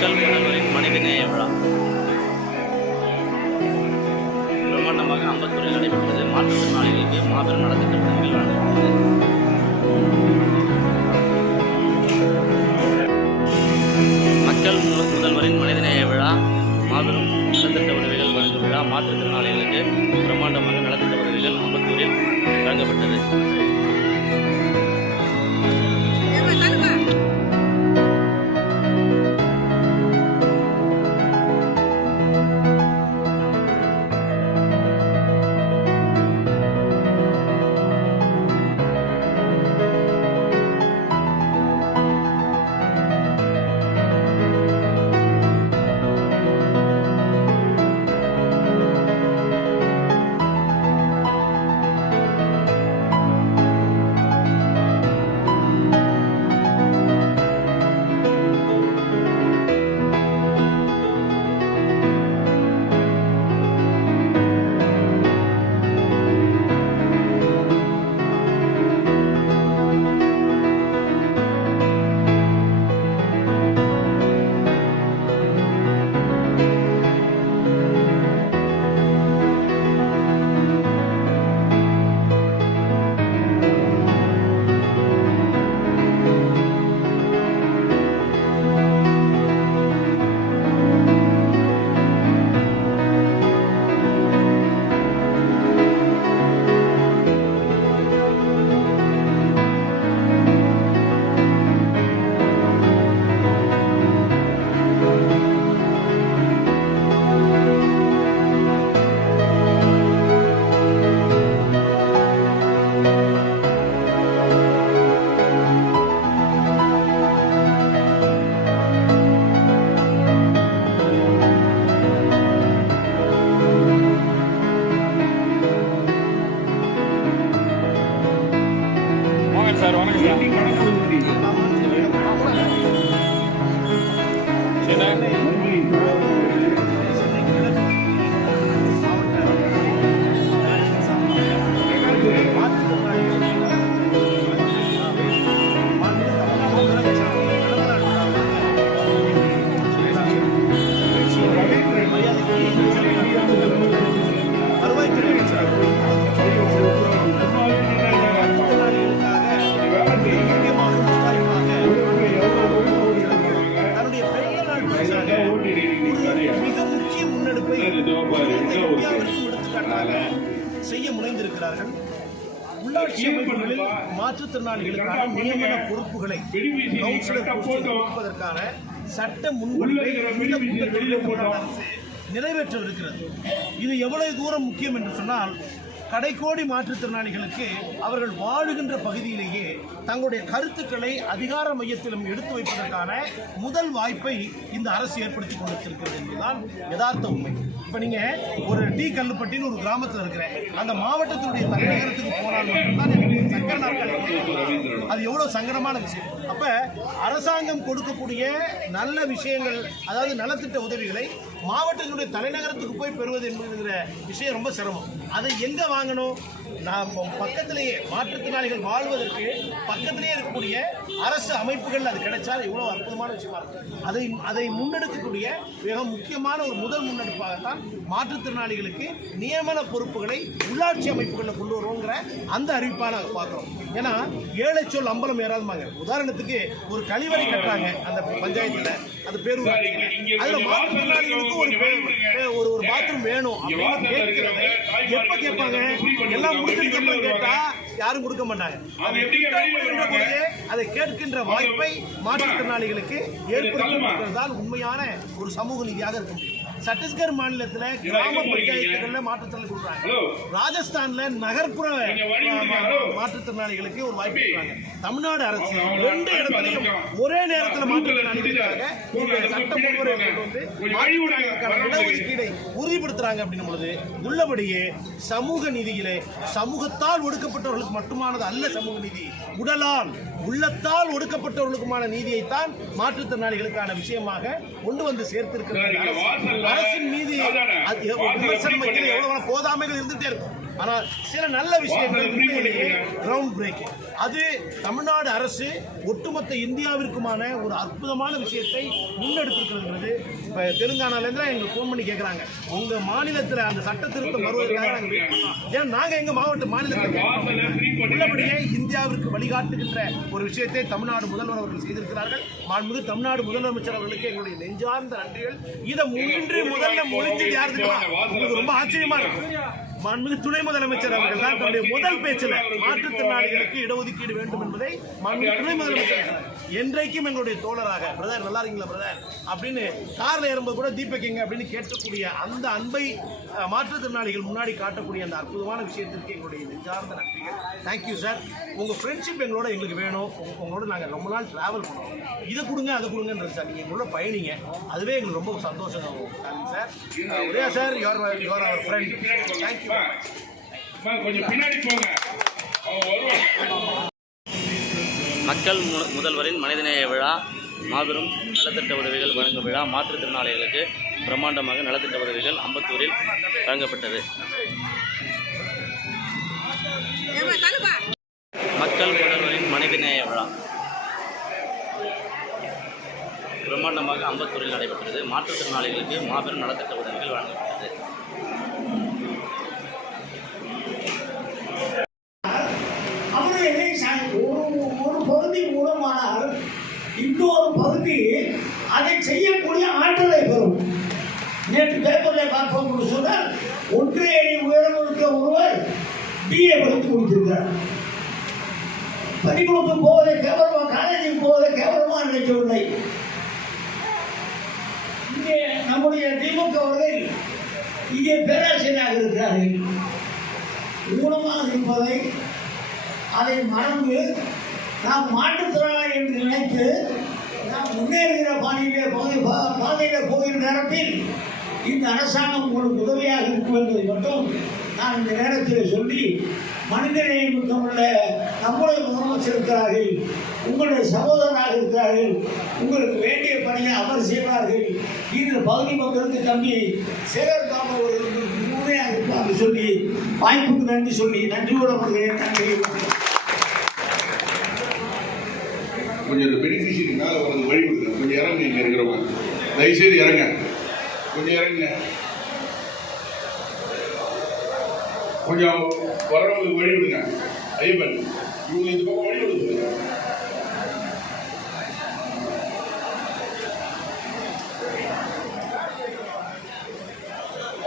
மக்கள் முதல்வரின் மனிதநேய விழா பிரம்மாண்டமாக அம்பத்தூரில் நடைபெற்றது. மாற்றுத்திறனாளிகளுக்கு மாபெரும் நலத்திட்ட உதவிகள் வழங்கப்பட்டது. மக்கள் முதல்வரின் மனிதநேய விழா மாபெரும் நலத்திட்ட உதவிகள் வழங்கும் விழா. மாற்றுத்திறனாளிகளுக்கு பிரம்மாண்டமாக நலத்திட்ட உதவிகள் அம்பத்தூரில் வழங்கப்பட்டது. சார் வணக்கம் மிக முக்கிய முன்னெடுப்பை எடுத்துக்காட்டாக செய்ய முனைந்திருக்கிறார்கள். உள்ளாட்சி அமைப்புகளில் மாற்றுத்திறனாளிகளுக்கான நியமன பொறுப்புகளை கொடுப்பதற்கான சட்ட முன்வடிவை நிறைவேற்றவிருக்கிறது. இது எவ்வளவு தூரம் முக்கியம் என்று சொன்னால், கடைக்கோடி மாற்றுத்திறனாளிகளுக்கு அவர்கள் வாழுகின்ற பகுதியிலேயே தங்களுடைய கருத்துக்களை அதிகார மையத்திலும் எடுத்து வைப்பதற்கான முதல் வாய்ப்பை இந்த அரசு ஏற்படுத்தி கொண்டிருக்கிறது என்பதுதான் யதார்த்த உண்மை. இப்போ நீங்கள் ஒரு டி கல்லுப்பட்டின்னு ஒரு கிராமத்தில் இருக்கிற அந்த மாவட்டத்தினுடைய தலைநகரத்துக்கு போனால் மட்டும்தான் சக்கர நாட்கள் அது எவ்வளோ சங்கடமான விஷயம். அப்போ அரசாங்கம் கொடுக்கக்கூடிய நல்ல விஷயங்கள், அதாவது நலத்திட்ட உதவிகளை மாவட்டத்தினுடைய தலைநகரத்துக்கு போய் பெறுவது என்பதுங்கிற விஷயம் ரொம்ப சிரமம். அதை எங்கே வாங்கணும்? நாம் பக்கத்திலேயே மாற்றுத்திறனாளிகள் வாழ்வதற்கு பக்கத்திலேயே இருக்கக்கூடிய அரசு அமைப்புகள் அது கிடைச்சால் இவ்வளோ அற்புதமான விஷயமா இருக்கும். அதை முன்னெடுக்கக்கூடிய மிக முக்கியமான ஒரு முதல் முன்னெடுப்பாகத்தான் மாற்றுத்திறனாளிகளுக்கு நியமன பொறுப்புகளை உள்ளாட்சி அமைப்புகளில் கொண்டு வருவோங்கிற அந்த அறிவிப்பாக நாங்கள் பார்க்குறோம். ஏன்னா ஏழை சொல் அம்பலம் ஏறாதுமாங்க. உதாரணத்துக்கு ஒரு கழிவறை கட்டுறாங்க அந்த பஞ்சாயத்தில், அது பேரூராட்சி, அதில் மாற்றுத்திறனாளிகளுக்கு ஒரு பாத்ரூம் வேணும் அப்படின்னு கேட்கிறது எப்போ கேட்பாங்க? எல்லாம் முடிஞ்சதுக்கப்புறம் கேட்டா யாரும் கொடுக்க மாட்டாங்க. அதை கேட்கின்ற வாய்ப்பை மாற்றுத்திறனாளிகளுக்கு ஏற்படுத்தி கொடுக்கிறதால் உண்மையான ஒரு சமூக நீதியாக இருக்க முடியும். சத்தீஸ்கர் மாநிலத்தில் கிராம பஞ்சாயத்துகளில் மாற்றுத்திறனாளி கொடுக்குறாங்க. ராஜஸ்தான்ல நகர்ப்புற மாற்றுத்திறனாளிகளுக்கு ஒரு வாய்ப்பு கொடுக்குறாங்க. தமிழ்நாடு அரசு 2 இடத்துலையும் ஒரே நேரத்தில் மாற்றுத்திறனாளிகளுக்காக சட்ட முன்வரைவை கொண்டு வந்து இடஒதுக்கீடை உறுதிப்படுத்துறாங்க அப்படின்னும் பொழுது உள்ளபடியே சமூக நீதியிலே சமூகத்தால் ஒடுக்கப்பட்டவர்களுக்கு மட்டுமானது அல்ல சமூக நீதி, உடலால் உள்ளத்தால் ஒடுக்கப்பட்டவர்களுக்குமான நீதியைத்தான் மாற்றுத்திறனாளிகளுக்கான விஷயமாக கொண்டு வந்து சேர்த்திருக்கிறது அரசின் மீது. விமர்சனம் வைக்கிற எவ்வளவு போதாமைகள் இருந்துட்டே இருக்கும். ஆனால் சில நல்ல விஷயங்கள் கிரவுண்ட் பிரேக்கிங். அது தமிழ்நாடு அரசு ஒட்டுமொத்த இந்தியாவிற்குமான ஒரு அற்புதமான விஷயத்தை முன்னெடுத்திருக்கிறது. இப்போ தெலுங்கானாலேருந்து எங்களுக்கு ஃபோன் பண்ணி கேட்குறாங்க, உங்கள் மாநிலத்தில் அந்த சட்ட திருத்தம் வருவதற்காக நாங்கள் வெயிட் பண்ணோம். ஏன்னா நாங்கள் எங்கள் மாநிலத்தில் உள்ளபடியே இந்தியாவிற்கு வழிகாட்டுகின்ற ஒரு விஷயத்தை தமிழ்நாடு முதல்வர் அவர்கள் செய்திருக்கிறார்கள். மாண்புமிகு தமிழ்நாடு முதலமைச்சர் அவர்களுக்கு எங்களுடைய நெஞ்சார்ந்த நன்றிகள். இதை முன்னின்று முதல்ல முடிஞ்சது யார் தெரியுமா? உங்களுக்கு ரொம்ப ஆச்சரியமா இருக்கும். மாண்புமிகு துணை முதலமைச்சர் அவர்கள் தான் தன்னுடைய முதல் பேச்சில் மாற்றுத்திறனாளிகளுக்கு இடஒதுக்கீடு வேண்டும் என்பதை மாண்புமிகு துணை முதலமைச்சர் என்றைக்கும் எங்களுடைய தோழராக, பிரதர் நல்லா இருக்கீங்களா பிரதர் அப்படின்னு காரில் ஏறும்போது கூட தீபக் எங்க அப்படின்னு கேட்கக்கூடிய அந்த அன்பை மாற்றுத்திறனாளிகள் முன்னாடி காட்டக்கூடிய அந்த அற்புதமான விஷயத்திற்கு எங்களுடைய நெஞ்சார்ந்த நன்றிகள். Thank you sir. உங்கள் ஃப்ரெண்ட்ஷிப் எங்களுக்கு வேணும். உங்களோட நாங்கள் ரொம்ப நாள் ட்ராவல் பண்ணோம். இதை கொடுங்க அதை கொடுங்கன்றது சார். நீங்கள் எங்களோட பயணிங்க, அதுவே எங்களுக்கு ரொம்ப சந்தோஷம் sir. Udhaya sir, your our friend. Thank you. மக்கள் முதல்வரின் மனிதநேய விழா, மாபெரும் நலத்திட்ட உதவிகள் வழங்கும் விழா. மாற்றுத்திறனாளிகளுக்கு பிரம்மாண்டமாக நலத்திட்ட உதவிகள் அம்பத்தூரில் வழங்கப்பட்டது. மக்கள் முதல்வரின் மனிதநேய விழா பிரம்மாண்டமாக அம்பத்தூரில் நடைபெற்றது. மாற்றுத்திறனாளிகளுக்கு மாபெரும் நலத்திட்ட உதவிகள் வழங்கப்பட்டது. ஒரு பகுதி மூலமானால் இன்னொரு பகுதி அதை செய்யக்கூடிய ஆற்றலை பெறும். நேற்று பேப்பரில் பார்ப்போம் சொன்னால், ஒன்றரை அடி உயரம் இருக்க ஒருவர் பிஏ படித்து முடித்திருக்கிறார். பள்ளிக்கூடத்து போவதை கேவலமா, காலேஜுக்கு போவதை கேவலமா நினைக்கவில்லை. இங்கே நம்முடைய திமுக அவர்கள் இங்கே பேராசிரியராக இருக்கிறார்கள். ஊனமாக இருப்பதை அதை மறந்து நாம் மாற்றுத்திறனாளி என்று நினைத்து நாம் முன்னேறுகிற பாதையில போகிற நேரத்தில் இந்த அரசாங்கம் உங்களுக்கு உதவியாக இருக்கும் என்பதை மட்டும் நான் இந்த நேரத்தில் சொல்லி, மனிதநேயம் மிக்கமுள்ள நம்முடைய முதலமைச்சர் இருக்கிறார்கள், உங்களுடைய சகோதரராக இருக்கிறார்கள், உங்களுக்கு வேண்டிய பணியை அவர் செய்வார்கள். இந்த பகுதி மக்களுக்கு தம்பி சேகர் பாபு அவர்களுக்கு உண்மையாக இருப்பாங்க சொல்லி வாய்ப்புக்கு நன்றி சொல்லி நன்றியோட வருகிறேன். நன்றி. கொஞ்சம் இந்த பெனிஃபிஷியரி மேலே வரது வழி விடுங்க. கொஞ்சம் இறங்க, இங்கே இருக்கிறவங்க தயவுசெய்து இறங்க, கொஞ்சம் இறங்குங்க. கொஞ்சம் வரவங்களுக்கு வழி விடுங்க. ஐயப்பன் இவங்க இந்த பக்கம் வழி விடுங்க.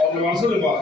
அவங்க வர சொல்லுப்பா.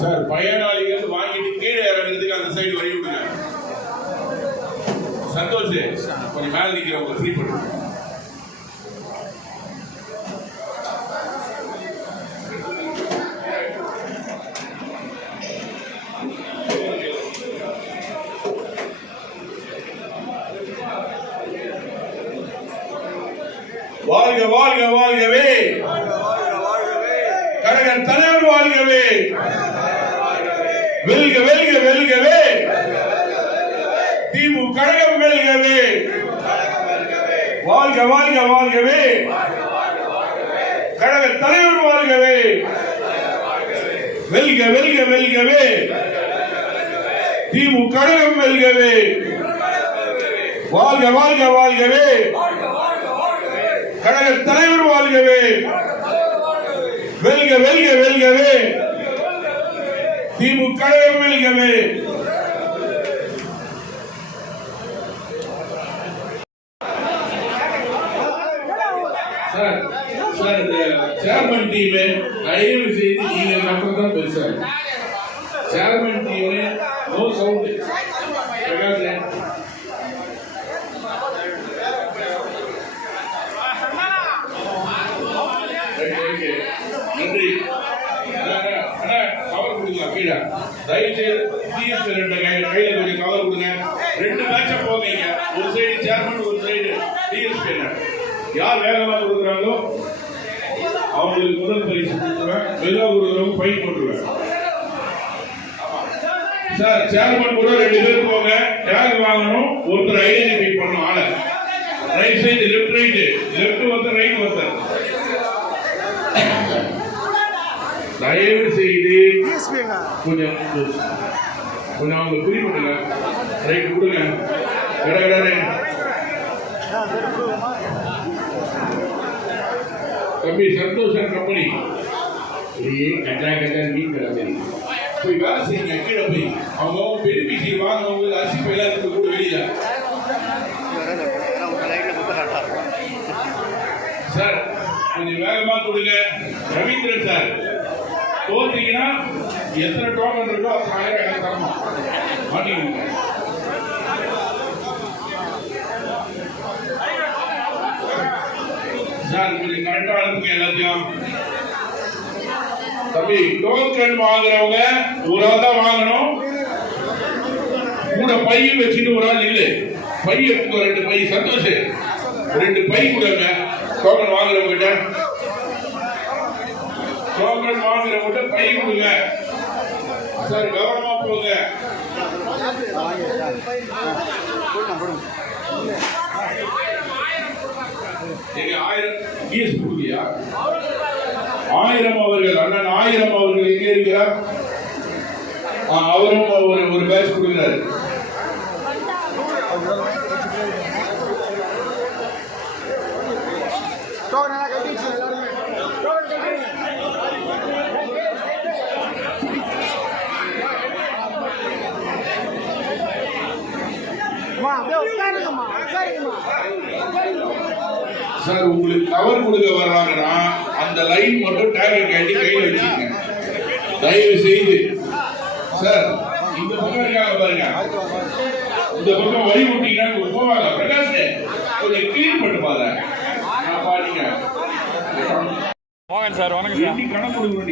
சார், பயனாளிகள் வாங்கிட்டு கீழே இறங்குறதுக்கு அந்த சைடு வழி விடுங்க. சந்தோஷ் கொஞ்சம் மேல நிக்கிறவங்க ஃப்ரீ பண்ணுங்க. வாழ்க வாழ்க வாழ்கவே, கழக தலைவர் வாழ்கவே, வெல்க வெல்க வெல்கவே, திமுக கழகம் வெல்கவே, வாழ்க வாழ்க வாழ்கவே, கழக தலைவர் வாழ்கவே, வெல்க வெல்க வெல்கவே, திமுக கழகம் வெல்கவே, வாழ்க வாழ்க வாழ்கவே, கழக தலைவர் வாழ்கவே, வெல்க வெல்க வெல்கவே, திமுக கழகம் வெல்கவே. சார் சார், இந்த சேர்மன் டீமே தயவு செய்து நீங்க மட்டும் தான் பேசுறாங்க. சேர்மன் டீமே நோ சவுண்ட். கொடுக்கலாம் கீழே. தயவு செய்து டிஎஸ் கையில கொஞ்சம் கவர் கொடுங்க. 2 மேட்சா போவீங்க. ஒரு சைடு சேர்மன், ஒரு சைடு டிஎஸ்பி. யார் வேகமாக கொடுக்குறாங்களோ அவங்களுக்கு முதல் பரிசு கொடுத்துருவேன். மெதுவாக கொடுக்குறவங்க ஃபைன் போட்டுருவேன். சார் சேர்மன் கூட 2 பேர் போங்க. டேக் வாங்கணும். ஒருத்தர் ஐடென்டிஃபை பண்ணணும் ஆளை. Right side left right, left ஒருத்தர் ரைட் ஒருத்தர். தயவு செய்து கொஞ்சம் அவங்க குறிப்பிடுங்க. ரைட் கொடுங்க. தம்பி சந்தோஷம் கம்பெனி கட்டா மீன் கடை போய் வேலை செய்யுங்க. கீழே போய் அவங்க பெருமிசி வாங்க. அரிசி பயில இருக்கு கூட வெளியில. சார் கொஞ்சம் வேகமா கொடுங்க. ரவீந்திரன் சார் தோத்தீங்கன்னா எத்தனை டோக்கன் இருக்கோ அத்தனை எனக்கு தரணும். மாட்டீங்க சார். கொஞ்சம் கரெக்டா அனுப்புங்க எல்லாத்தையும். தம்பி டோக்கன் வாங்குறவங்க ஒரு ஆள் தான் வாங்கணும். கூட பையும் வச்சுட்டு ஒரு ஆள் இல்லை. பைய 2 பை. சந்தோஷம் 2 பை கொடுங்க. டோக்கன் வாங்குறவங்க டோக்கன் வாங்குறவங்க பை கொடுங்க. சார் கவனமா போங்க. நீங்க 1000 கேஸ் கொடுக்கியா? 1000 அவர்கள் அண்ணன் 1000 அவர்கள் எங்க இருக்கிறார்? அவரும் ஒரு பேட்ச் கொடுக்கிறாரு. சார் உங்களுக்கு கவர் கொடுக்க வர்றாங்கன்னா அந்த லைன் மட்டும் டேகை கட்டி கையில் வச்சுக்கங்க தயவு செய்து. சார் இந்த பக்கம் இருக்காங்க பாருங்க. இந்த பக்கம் வழி விட்டீங்கன்னா போவாங்க. பிரகாஷ் கொஞ்சம் கிளீன் பண்ணி பாருங்க. நான் பாருங்க மோகன் சார் வணக்கம் சார். கணக்கு கொடுக்கணும்.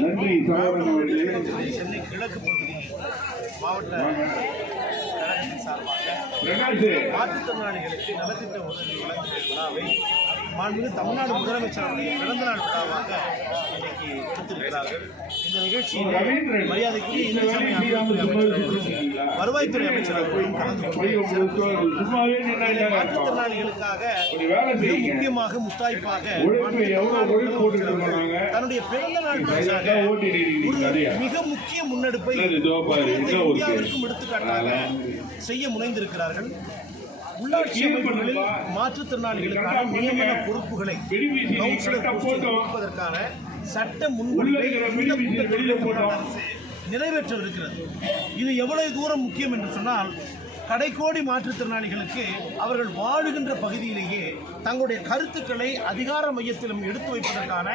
நன்றி சகோதரன். சென்னை கிழக்கு பகுதி மாவட்ட சார்பாக மாற்றுத்திறனாளிகளுக்கு நலத்திட்ட உதவி வழங்குகிற விழாவை மாண்புமிகு தமிழ்நாடு முதலமைச்சருடைய பிறந்தநாள் விழாவாக இன்னைக்கு கொடுத்திருக்கிறார்கள். இந்த நிகழ்ச்சியில் மரியாதைக்குரிய இந்து சமய அறநிலையத்துறை அமைச்சர்களும் வருவாய்த்துறை அமைச்சர்களும் கலந்து கொண்டு மாற்றுத்திறனாளிகளுக்காக மிக முக்கியமாக முத்தாய்ப்பாக தன்னுடைய பிறந்த நாள் பரிசாக மிக முக்கிய முன்னெடுப்பை இந்தியாவிற்கும் எடுத்துக்காட்டாக செய்ய முனைந்திருக்கிறார்கள். உள்ளாட்சி அமைப்புகளில் மாற்றுத்திறனாளிகளுக்கான நியமன பொறுப்புகளை கொடுப்பதற்கான சட்ட முன்வடிவை நிறைவேற்றவிருக்கிறது. இது எவ்வளவு தூரம் முக்கியம் என்று சொன்னால், கடைக்கோடி மாற்றுத்திறனாளிகளுக்கு அவர்கள் வாழுகின்ற பகுதியிலேயே தங்களுடைய கருத்துக்களை அதிகார மையத்திலும் எடுத்து வைப்பதற்கான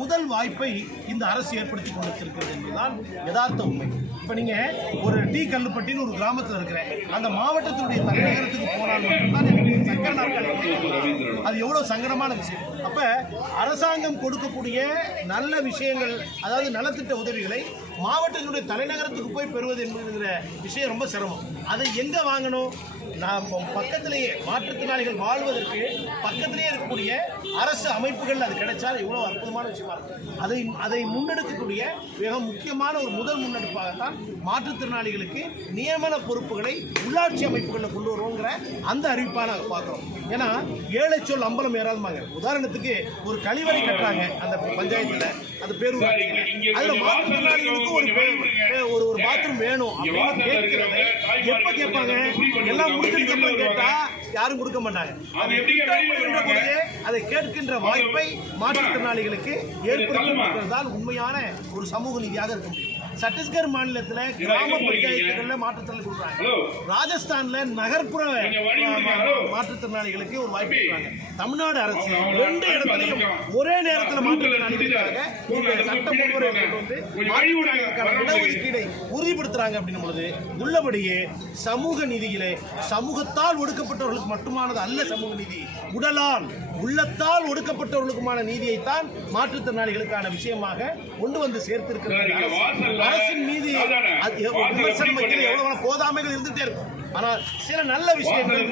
முதல் வாய்ப்பை இந்த அரசு ஏற்படுத்தி கொடுத்திருக்கிறது என்பதுதான் யதார்த்த உண்மை. இப்போ நீங்கள் ஒரு டி கல்லுப்பட்டின்னு ஒரு கிராமத்தில் இருக்கிற அந்த மாவட்டத்தினுடைய தலைநகரத்துக்கு போனால் மட்டும்தான் சக்கர நாட்கள் அது எவ்வளோ சங்கடமான விஷயம். அப்போ அரசாங்கம் கொடுக்கக்கூடிய நல்ல விஷயங்கள், அதாவது நலத்திட்ட உதவிகளை மாவட்டத்தினுடைய தலைநகரத்துக்கு போய் பெறுவது என்கிற விஷயம் ரொம்ப சிரமம். அதை எங்கே வாங்கணும்? நாம் பக்கத்திலேயே மாற்றுத்திறனாளிகள் வாழ்வதற்கு பக்கத்திலேயே இருக்கக்கூடிய அரசு அமைப்புகள் அது கிடைச்சால் எவ்வளோ அற்புதமான விஷயமா இருக்கும். அதை முன்னெடுக்கக்கூடிய மிக முக்கியமான ஒரு முதல் முன்னெடுப்பாகத்தான் மாற்றுத்திறனாளிகளுக்கு நியமன பொறுப்புகளை உள்ளாட்சி அமைப்புகளில் கொண்டு வருவோங்கிற அந்த அறிவிப்பாக நாங்கள் பார்க்குறோம். ஏன்னா ஏழை சொல் அம்பலம் ஏறாதுமாங்க. உதாரணத்துக்கு ஒரு கழிவறை கட்டுறாங்க அந்த பஞ்சாயத்தில், அது பேர் அதில் மாற்றுத்திறனாளிகளுக்கு ஒரு பாத்ரூம் வேணும் அப்படின்னு கேட்கிறத எப்போ கேட்பாங்க? எல்லாம் முடிச்சிருக்கோம் கேட்டா யாரும் கொடுக்க மாட்டாங்க. அதை கேட்கின்ற வாய்ப்பை மாற்றுத்திறனாளிகளுக்கு ஏற்படுத்துவதுதான் உண்மையான ஒரு சமூக நீதியாக இருக்க முடியும். சத்தீஸ்கர் மாநிலத்தில் கிராம பஞ்சாயத்துகளில் மாற்றுத்திறனாளி கொடுக்குறாங்க. ராஜஸ்தான்ல நகர்ப்புற மாற்றுத்திறனாளிகளுக்கு ஒரு வாய்ப்பு கொடுக்குறாங்க. தமிழ்நாடு அரசு 2 இடத்துலையும் ஒரே நேரத்தில் மாற்றுத்திறனாளிகளுக்காக சட்ட முன்வரை இடஒதுக்கீடை உறுதிப்படுத்துறாங்க. அப்படின்னும் பொழுது உள்ளபடியே சமூக நீதியிலே சமூகத்தால் ஒடுக்கப்பட்டவர்களுக்கு மட்டுமானது அல்ல சமூக நீதி. உடலால் உள்ளத்தால் ஒடுக்கப்பட்டவர்களுக்குமான நீதியைத்தான் மாற்றுத்திறனாளிகளுக்கான விஷயமாக கொண்டு வந்து சேர்த்திருக்கிறது அரசின் மீது விமர்சனம் வைக்கிற எவ்வளவு போதாமைகள் இருந்துட்டே இருக்கும். ஆனால் சில நல்ல விஷயங்கள்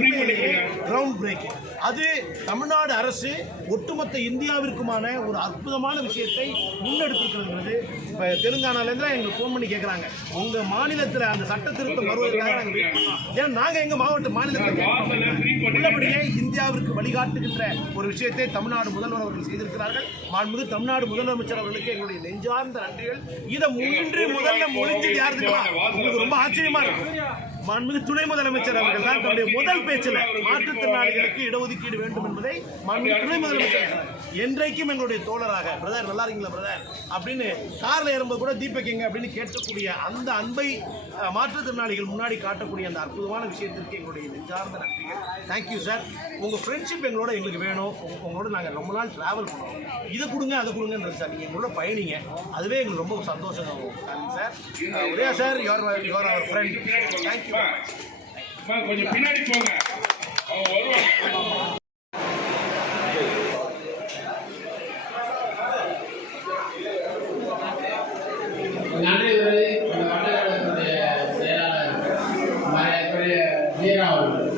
கிரவுண்ட் பிரேக்கிங். அது தமிழ்நாடு அரசு ஒட்டுமொத்த இந்தியாவிற்குமான ஒரு அற்புதமான விஷயத்தை முன்னெடுத்திருக்கிறது. இப்போ தெலுங்கானாலேருந்து எங்களுக்கு ஃபோன் பண்ணி கேட்குறாங்க, உங்கள் மாநிலத்தில் அந்த சட்ட திருத்தம் வருவதற்காக நாங்கள் ஏன்னா நாங்கள் எங்கள் மாநிலத்தில் உள்ளபடியே இந்தியாவிற்கு வழிகாட்டுகின்ற ஒரு விஷயத்தை தமிழ்நாடு முதல்வர் அவர்கள் செய்திருக்கிறார்கள். மாண்புமிகு தமிழ்நாடு முதலமைச்சர் அவர்களுக்கு எங்களுடைய நெஞ்சார்ந்த நன்றிகள். இதை முன்னின்று முதல்ல மொழிஞ்சது யார் தெரியுமா? உங்களுக்கு ரொம்ப ஆச்சரியமா இருக்கும். மாண்புமிகு துணை முதலமைச்சர் அவர்கள் தான் தன்னுடைய முதல் பேச்சில் மாற்றுத்திறனாளிகளுக்கு இடஒதுக்கீடு வேண்டும் என்பதை மாண்புமிகு துணை முதலமைச்சர் என்றைக்கும் எங்களுடைய தோழராக பிரதர் நல்லா இருக்கீங்களா பிரதர் அப்படின்னு காரில் ஏறும்போது கூட தீபக் எங்க அப்படின்னு கேட்கக்கூடிய அந்த அன்பை மாற்றுத்திறனாளிகள் முன்னாடி காட்டக்கூடிய அந்த அற்புதமான விஷயத்திற்கு எங்களுடைய நெஞ்சார்ந்த நன்றிகள். Thank you sir. உங்கள் ஃப்ரெண்ட்ஷிப் எங்களுக்கு வேணும். உங்களோட நாங்கள் ரொம்ப நாள் ட்ராவல் பண்ணுவோம். இதை கொடுங்க அதை கொடுங்கன்றது சார். நீங்கள் எங்களோட பயணிங்க, அதுவே எங்களுக்கு ரொம்ப சந்தோஷம் sir. Udhaya sir, your our friend. Thank you. கொஞ்சம் பின்னாடி போங்க. நன்றி உரை வட்டக்கழகத்துடைய செயலாளர் மரியாதைக்குரிய வீரா அவர்கள்.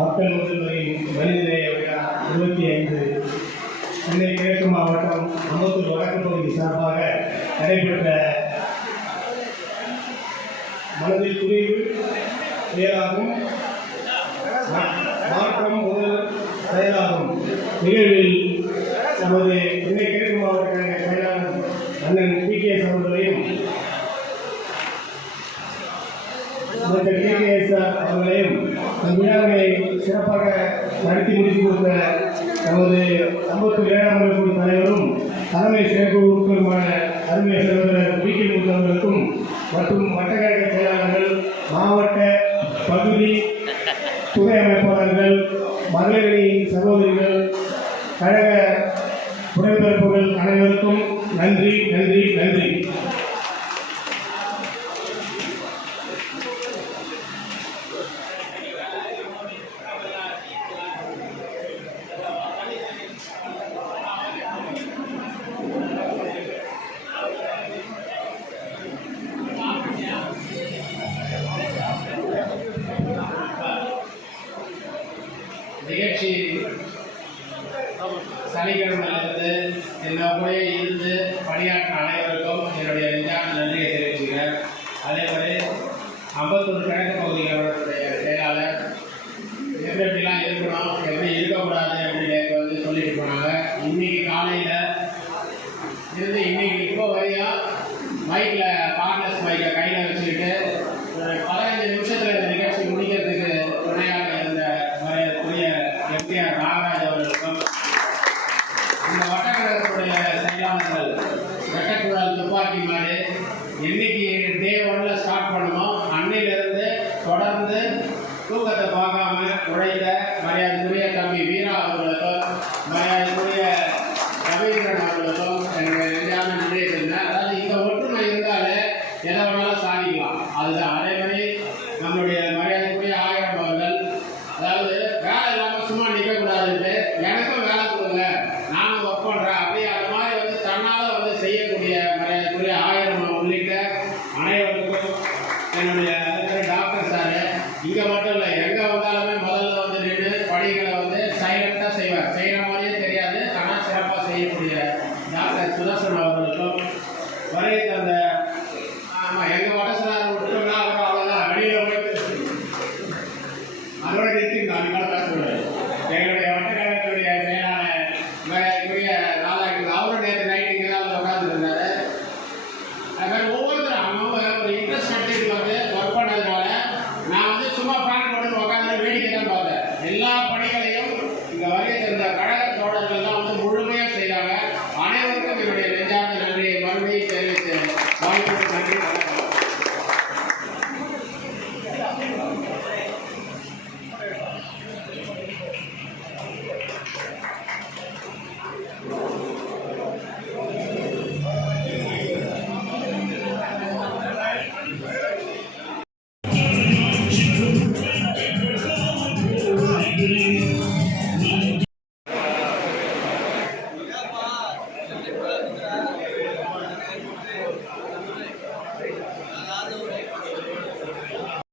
மக்கள் முதல்வரின் மனிதநேய விழா 25 சென்னை கிழக்கு மாவட்டம் அம்பத்தூர் வடக்கு பகுதி சார்பாக நடைபெற்ற மனதில் துணிவு செயலாகும் மாற்றம் முதல் செயலாகும் நிகழ்வில் நமது சென்னை கிழக்கு மாவட்ட செயலாளர் அண்ணன் PKS அவர்களையும் அவர்களையும் விழாவினை சிறப்பாக நடத்தி முடித்து கொடுத்த நமது அம்பத்தூர் 7ஆம் குழு தலைவரும் தலைமை செயற்குழு உறுப்பினருமான அருமை சகோதரர் VK மூர்த்தி அவர்களுக்கும் மற்றும் வட்டக்கழக செயலாளர்கள், மாவட்ட பகுதி துணை அமைப்பாளர்கள், மகளிரணி சகோதரிகள், கழக உடன்பிறப்புகள் அனைவருக்கும் நன்றி நன்றி நன்றி. நிகழ்ச்சி சனிக்கிழமையிலிருந்து என்னோட இருந்து பணியாற்ற அனைவருக்கும் என்னுடைய நெஞ்சார்ந்த நன்றியை தெரிவிச்சுக்கிறேன். அதேபோல் அம்பத்தூர் கிழக்கு பகுதிகளுடைய செயலாளர் எப்படிலாம் இருக்கணும், எப்படி இருக்கக்கூடாது அப்படின்னு வந்து சொல்லிட்டு போனாங்க. இன்னைக்கு காலையில் இருந்து இன்னைக்கு இப்போ வரையும் மைக்கில் கார்ட்லெஸ் மைக்கை கையில் வச்சுக்கிட்டு ஒரு 15 நிமிஷத்தில் இந்த நிகழ்ச்சி முடிக்கிறதுக்கு துணையாக இருந்த மரியாதைக்குரிய எம்டிஆர் நாகராஜ் அவர்களுக்கும், இந்த வட்டக்கழகத்துடைய செயலாளர்கள் வெட்டக்குழல் துப்பாக்கி மாடு என்னைக்கு டே 1ல் ஸ்டார்ட் பண்ணணும் அன்னையிலிருந்து தொடர்ந்து தூக்கத்தை பார்க்காம உழைத்த மரியாதைக்குரிய தம்பி வீரா அவர்களுக்கும், மரியாதைக்குரிய ரவீந்திரன் அவர்களுக்கும் என்னுடைய நெஞ்சார்ந்த நன்றியை தெரிந்தேன். அதாவது இந்த ஒற்றுமை இருந்தாலே எதை வேணாலும் சாதிக்கலாம். அதுதான். அதே மாதிரி நம்மளுடைய மரியாதைக்குரிய ஆயிரம் அவர்கள், அதாவது வேலை இல்லாமல் சும்மா நிற்கக்கூடாதுன்ட்டு எனக்கும் வேலை கொடுங்க, நானும் ஒர்க் பண்ணுறேன் அப்படி அது மாதிரி வந்து தன்னால் வந்து செய்யக்கூடிய மரியாதைக்குரிய ஆயிரம் உள்ளிட்ட அனைவருக்கும் என்னுடைய டாக்டர் சார் இங்கே மட்டும் இல்லை எங்கே வந்தாலுமே முதல்ல வந்து நின்று பணிகளை வந்து சைலண்டாக செய்வார். செய்கிற மாதிரியே தெரியாது, ஆனால் சிறப்பாக செய்யக்கூடிய டாக்டர் சுதர்சன் அவர்களுக்கும் வருகை தந்த எங்கள் வட்டசார் விட்டுனா அப்புறம் அவ்வளோதான் வெளியில் போய் அதோட நிறுத்தி நான்